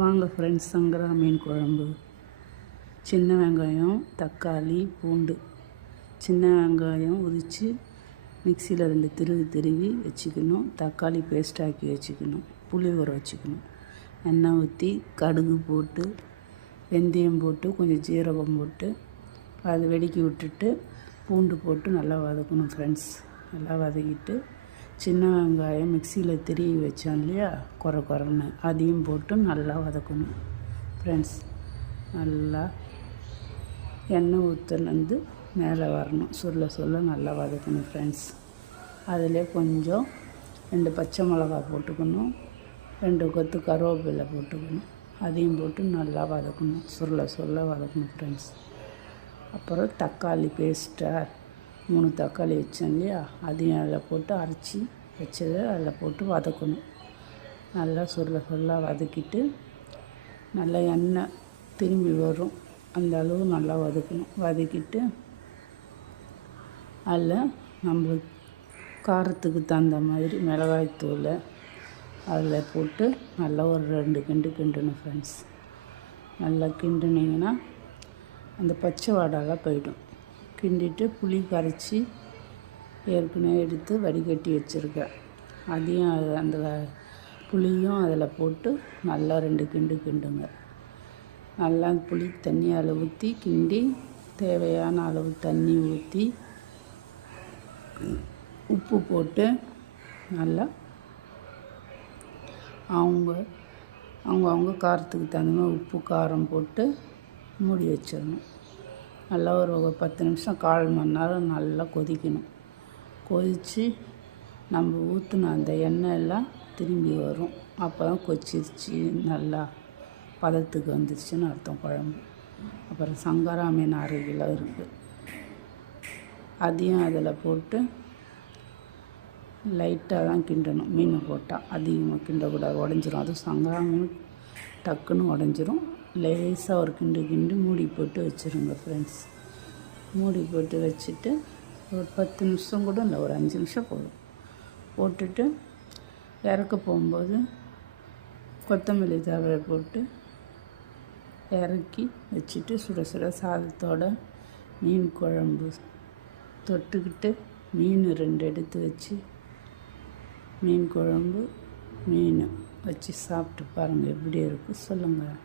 வாங்க ஃப்ரெண்ட்ஸ், சங்கரா மீன் குழம்பு. சின்ன வெங்காயம், தக்காளி, பூண்டு. சின்ன வெங்காயம் உரித்து மிக்சியில் 2 திருவி வச்சுக்கணும். தக்காளி பேஸ்டாக்கி வச்சுக்கணும். புளி ஊற வச்சுக்கணும். எண்ணெய் ஊற்றி கடுகு போட்டு வெந்தயம் போட்டு கொஞ்சம் ஜீரகம் போட்டு அது வெடிக்கி விட்டுட்டு பூண்டு போட்டு நல்லா வதக்கணும் ஃப்ரெண்ட்ஸ். நல்லா வதக்கிட்டு சின்ன வெங்காயம் மிக்சியில் திருவி வச்சோம் இல்லையா, குறைன்னு அதையும் போட்டு நல்லா வதக்கணும் ஃப்ரெண்ட்ஸ். நல்லா எண்ணெய் ஊற்றுலேருந்து மேலே வரணும், சொல்ல நல்லா வதக்கணும் ஃப்ரெண்ட்ஸ். அதில் கொஞ்சம் 2 பச்சை மிளகா போட்டுக்கணும், 2 கொத்து கருவேப்பிலை போட்டுக்கணும். அதையும் போட்டு நல்லா வதக்கணும், சொல்ல வதக்கணும் ஃப்ரெண்ட்ஸ். அப்புறம் தக்காளி பேஸ்ட்டை 3 தக்காளி வச்சேன் இல்லையா, அதையும் அதில் போட்டு அரைச்சி வச்சதை அதில் போட்டு வதக்கணும். நல்லா சொல்ல வதக்கிட்டு நல்லா எண்ணெய் திரும்பி வரும் அந்த அளவு நல்லா வதக்கணும். வதக்கிட்டு அதில் நம்ம காரத்துக்கு தகுந்த மாதிரி மிளகாய்த்தூளை அதில் போட்டு நல்லா ஒரு 2 கிண்டணும் ஃப்ரெண்ட்ஸ். நல்லா கிண்டுனிங்கன்னா அந்த பச்சை வாடெல்லாம் போயிடும். கிண்டிட்டு புளி கரைச்சி ஏற்கனவே எடுத்து வடிகட்டி வச்சுருக்கேன், அதையும் அந்த புளியும் அதில் போட்டு நல்லா 2 கிண்டுங்க. நல்லா புளி தண்ணி அதில் ஊற்றி கிண்டி தேவையான அளவு தண்ணி ஊற்றி உப்பு போட்டு நல்லா அவங்க காரத்துக்கு தகுந்த மாதிரி உப்பு காரம் போட்டு மூடி வச்சிடணும். நல்லா ஒரு 10 நிமிஷம் 1/4 மணி நேரம் நல்லா கொதிக்கணும். கொதித்து நம்ம ஊற்றின அந்த எண்ணெய் எல்லாம் திரும்பி வரும். அப்போ தான் கொச்சிருச்சு, நல்லா பதத்துக்கு வந்துருச்சுன்னு அர்த்தம் குழம்பு. அப்புறம் சங்கரா மீன் 1/2 கிலோ இருக்குது, அதையும் அதில் போட்டு லைட்டாக தான் கிண்டணும். மீன் போட்டால் அதிகமாக கிண்டக்கூடாது, உடஞ்சிரும். அதுவும் சங்கரா மீன் டக்குன்னு உடஞ்சிரும். லேசாக ஒரு கிண்டு மூடி போட்டு வச்சுருங்க ஃப்ரெண்ட்ஸ். மூடி போட்டு வச்சுட்டு ஒரு 10 நிமிஷம் கூட இல்லை, ஒரு 5 நிமிஷம் போதும். போட்டுட்டு இறக்க போகும்போது கொத்தமல்லி தழை போட்டு இறக்கி வச்சுட்டு சுட சாதத்தோட மீன் குழம்பு தொட்டுக்கிட்டு மீன் 2 எடுத்து வச்சு மீன் குழம்பு மீன் வச்சு சாப்பிட்டு பாருங்கள், எப்படி இருக்குது சொல்லுங்கள்.